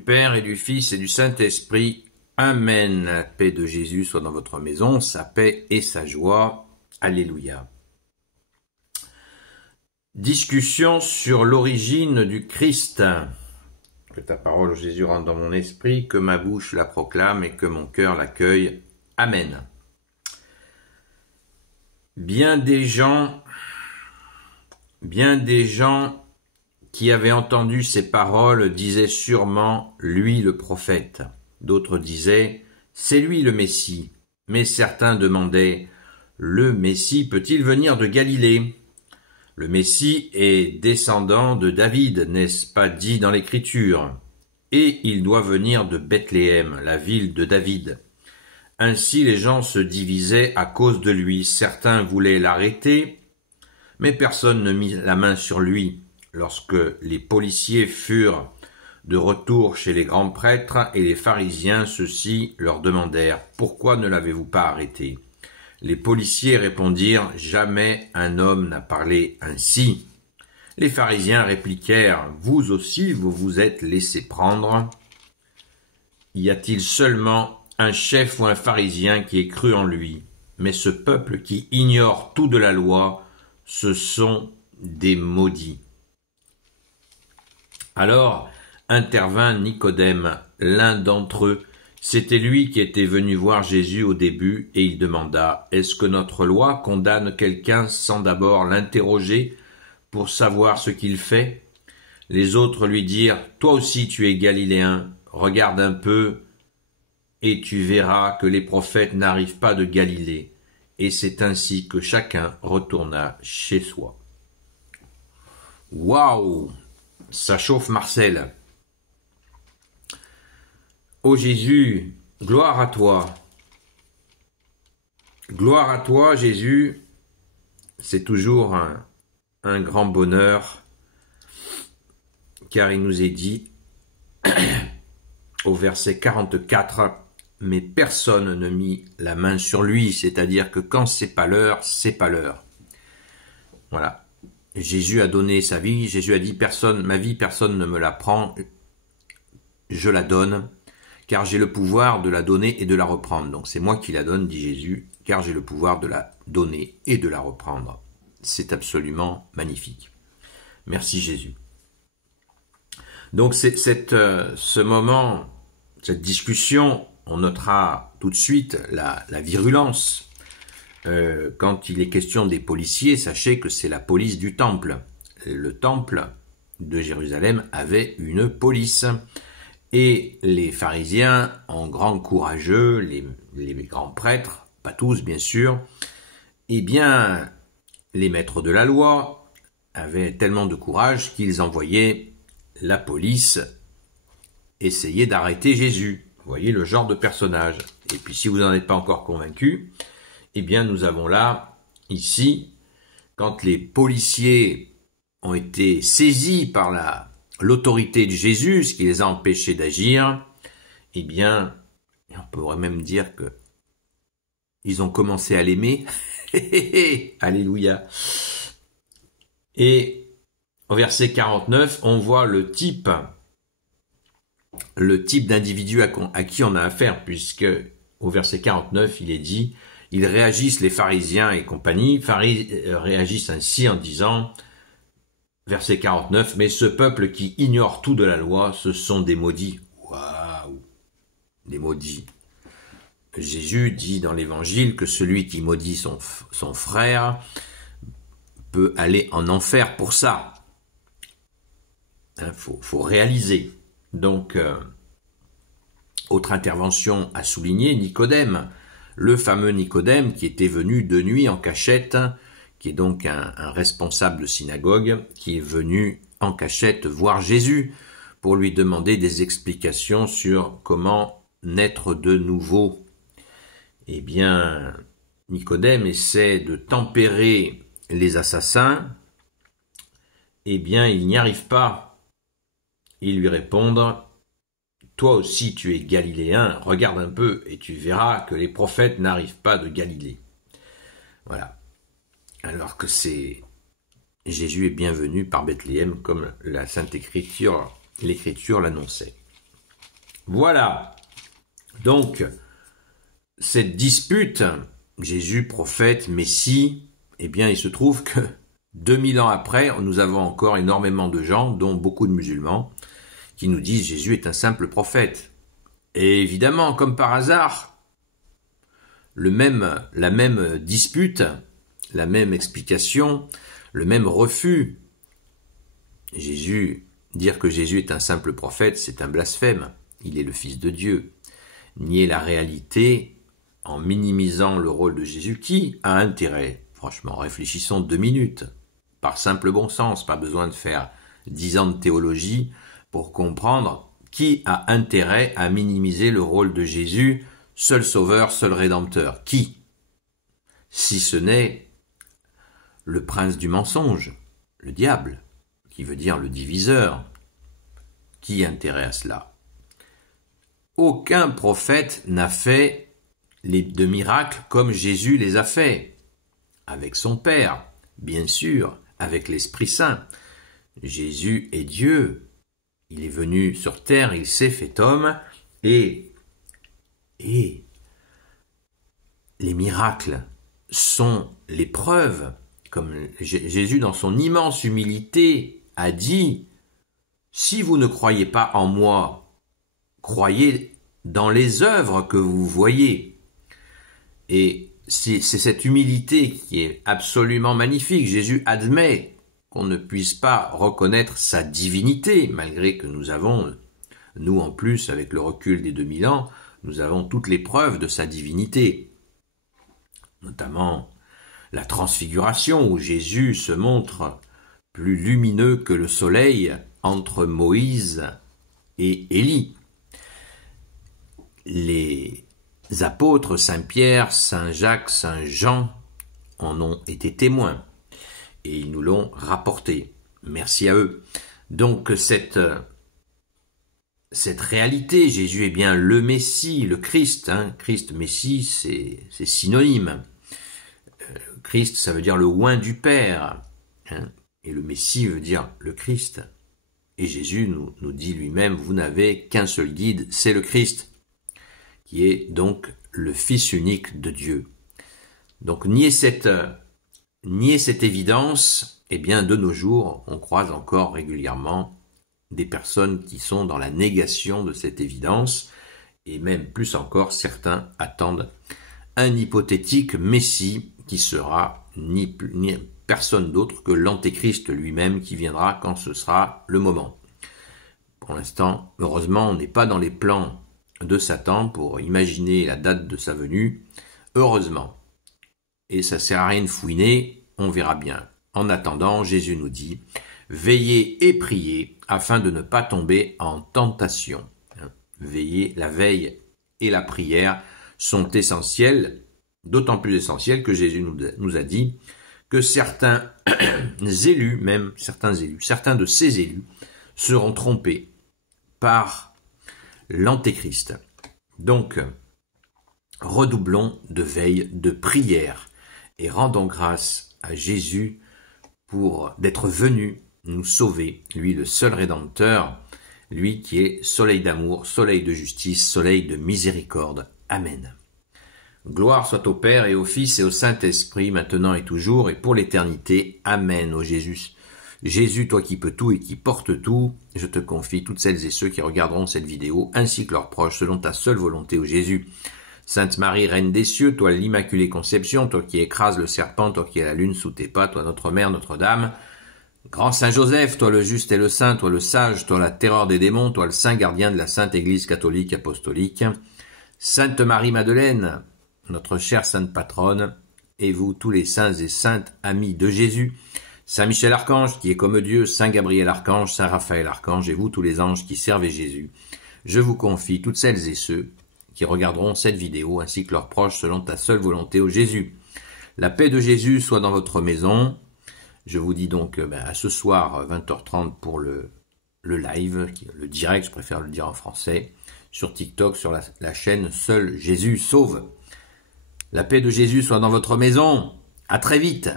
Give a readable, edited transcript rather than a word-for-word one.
Père et du Fils et du Saint-Esprit. Amen. La paix de Jésus soit dans votre maison, sa paix et sa joie. Alléluia. Discussion sur l'origine du Christ. Que ta parole, Jésus, rentre dans mon esprit, que ma bouche la proclame et que mon cœur l'accueille. Amen. Bien des gens qui avaient entendu ces paroles disaient sûrement « lui le prophète ». D'autres disaient « c'est lui le Messie ». Mais certains demandaient « le Messie peut-il venir de Galilée ?» Le Messie est descendant de David, n'est-ce pas dit dans l'Écriture? Et il doit venir de Bethléem, la ville de David. Ainsi les gens se divisaient à cause de lui. Certains voulaient l'arrêter, mais personne ne mit la main sur lui. Lorsque les policiers furent de retour chez les grands prêtres et les pharisiens, ceux-ci leur demandèrent « Pourquoi ne l'avez-vous pas arrêté ?» Les policiers répondirent « Jamais un homme n'a parlé ainsi. » Les pharisiens répliquèrent « Vous aussi, vous vous êtes laissé prendre. Y a-t-il seulement un chef ou un pharisien qui ait cru en lui? Mais ce peuple qui ignore tout de la loi, ce sont des maudits. » Alors intervint Nicodème, l'un d'entre eux. C'était lui qui était venu voir Jésus au début, et il demanda « Est-ce que notre loi condamne quelqu'un sans d'abord l'interroger pour savoir ce qu'il fait ?» Les autres lui dirent « Toi aussi tu es galiléen, regarde un peu, et tu verras que les prophètes n'arrivent pas de Galilée. » Et c'est ainsi que chacun retourna chez soi. Waouh! Ça chauffe Marcel. Ô Jésus, gloire à toi. Gloire à toi, Jésus. C'est toujours un grand bonheur, car il nous est dit au verset 44, « Mais personne ne mit la main sur lui », c'est-à-dire que quand c'est pas l'heure, c'est pas l'heure. Voilà. Jésus a donné sa vie, Jésus a dit « Ma vie, personne ne me la prend, je la donne, car j'ai le pouvoir de la donner et de la reprendre. » Donc c'est moi qui la donne, dit Jésus, car j'ai le pouvoir de la donner et de la reprendre. C'est absolument magnifique. Merci Jésus. Donc ce moment, cette discussion, on notera tout de suite la virulence. Quand il est question des policiers, sachez que c'est la police du temple. Le temple de Jérusalem avait une police. Et les pharisiens, en grands courageux, les grands prêtres, pas tous bien sûr, eh bien, les maîtres de la loi avaient tellement de courage qu'ils envoyaient la police essayer d'arrêter Jésus. Vous voyez le genre de personnage. Et puis si vous n'en êtes pas encore convaincu, eh bien nous avons là, ici, quand les policiers ont été saisis par l'autorité de Jésus, ce qui les a empêchés d'agir, eh bien, on pourrait même dire que ils ont commencé à l'aimer. Alléluia. Et au verset 49, on voit le type d'individu à qui on a affaire, puisque au verset 49, il est dit, ils réagissent, les pharisiens et compagnie, réagissent ainsi en disant, verset 49, « Mais ce peuple qui ignore tout de la loi, ce sont des maudits. » Waouh! Des maudits. Jésus dit dans l'évangile que celui qui maudit son frère peut aller en enfer pour ça. Faut réaliser. Donc, autre intervention à souligner, Nicodème, le fameux Nicodème qui était venu de nuit en cachette, qui est donc un responsable de synagogue, qui est venu en cachette voir Jésus pour lui demander des explications sur comment naître de nouveau. Eh bien, Nicodème essaie de tempérer les assassins. Eh bien, il n'y arrive pas. Ils lui répondent « Toi aussi tu es galiléen, regarde un peu et tu verras que les prophètes n'arrivent pas de Galilée. » Voilà. Alors que Jésus est bienvenu par Bethléem comme la Sainte Écriture, l'Écriture l'annonçait. Voilà. Donc, cette dispute, Jésus, prophète, Messie, eh bien, il se trouve que 2000 ans après, nous avons encore énormément de gens, dont beaucoup de musulmans, qui nous disent Jésus est un simple prophète. Et évidemment, comme par hasard, la même dispute, la même explication, le même refus. Dire que Jésus est un simple prophète, c'est un blasphème. Il est le Fils de Dieu. Nier la réalité en minimisant le rôle de Jésus, qui a intérêt? Franchement, réfléchissons 2 minutes. Par simple bon sens, pas besoin de faire 10 ans de théologie pour comprendre qui a intérêt à minimiser le rôle de Jésus, seul sauveur, seul rédempteur. Qui? Si ce n'est le prince du mensonge, le diable, qui veut dire le diviseur. Qui a intérêt à cela? Aucun prophète n'a fait de miracles comme Jésus les a fait, avec son Père, bien sûr, avec l'Esprit Saint. Jésus est Dieu, il est venu sur terre, il s'est fait homme, et les miracles sont les preuves, comme Jésus dans son immense humilité a dit, si vous ne croyez pas en moi, croyez dans les œuvres que vous voyez. Et c'est cette humilité qui est absolument magnifique. Jésus admet qu'on ne puisse pas reconnaître sa divinité, malgré que nous avons, nous en plus, avec le recul des 2000 ans, nous avons toutes les preuves de sa divinité. Notamment la transfiguration, où Jésus se montre plus lumineux que le soleil entre Moïse et Élie. Les apôtres, Saint Pierre, Saint Jacques, Saint Jean en ont été témoins et ils nous l'ont rapporté. Merci à eux. Donc cette réalité, Jésus est bien le Messie, le Christ. Christ, Messie, c'est synonyme. Christ, ça veut dire le oint du Père. Et le Messie veut dire le Christ. Et Jésus nous dit lui-même, vous n'avez qu'un seul guide, c'est le Christ, qui est donc le Fils unique de Dieu. Donc nier cette évidence, eh bien de nos jours, on croise encore régulièrement des personnes qui sont dans la négation de cette évidence, et même plus encore, certains attendent un hypothétique Messie qui sera ni personne d'autre que l'Antéchrist lui-même qui viendra quand ce sera le moment. Pour l'instant, heureusement, on n'est pas dans les plans de Satan pour imaginer la date de sa venue, heureusement. Et ça sert à rien de fouiner, on verra bien. En attendant, Jésus nous dit, veillez et priez afin de ne pas tomber en tentation. Veillez, la veille et la prière sont essentielles, d'autant plus essentielles que Jésus nous a dit que certains élus, certains de ces élus, seront trompés par l'Antéchrist. Donc, redoublons de veille, de prière, et rendons grâce à Jésus d'être venu nous sauver, lui le seul Rédempteur, lui qui est soleil d'amour, soleil de justice, soleil de miséricorde. Amen. Gloire soit au Père et au Fils et au Saint-Esprit, maintenant et toujours, et pour l'éternité. Amen. Ô Jésus, Jésus, toi qui peux tout et qui portes tout, je te confie toutes celles et ceux qui regarderont cette vidéo, ainsi que leurs proches, selon ta seule volonté, ô Jésus. Sainte Marie, Reine des cieux, toi l'Immaculée Conception, toi qui écrases le serpent, toi qui as la lune sous tes pas, toi notre Mère, Notre-Dame. Grand Saint Joseph, toi le juste et le saint, toi le sage, toi la terreur des démons, toi le saint gardien de la Sainte Église catholique apostolique. Sainte Marie-Madeleine, notre chère sainte patronne, et vous tous les saints et saintes amis de Jésus, Saint Michel Archange qui est comme Dieu, Saint Gabriel Archange, Saint Raphaël Archange, et vous tous les anges qui servent Jésus, je vous confie toutes celles et ceux qui regarderont cette vidéo ainsi que leurs proches selon ta seule volonté, ô Jésus. La paix de Jésus soit dans votre maison. Je vous dis donc à ce soir 20h30 pour le live, le direct, je préfère le dire en français, sur TikTok, sur la chaîne Seul Jésus Sauve. La paix de Jésus soit dans votre maison. À très vite.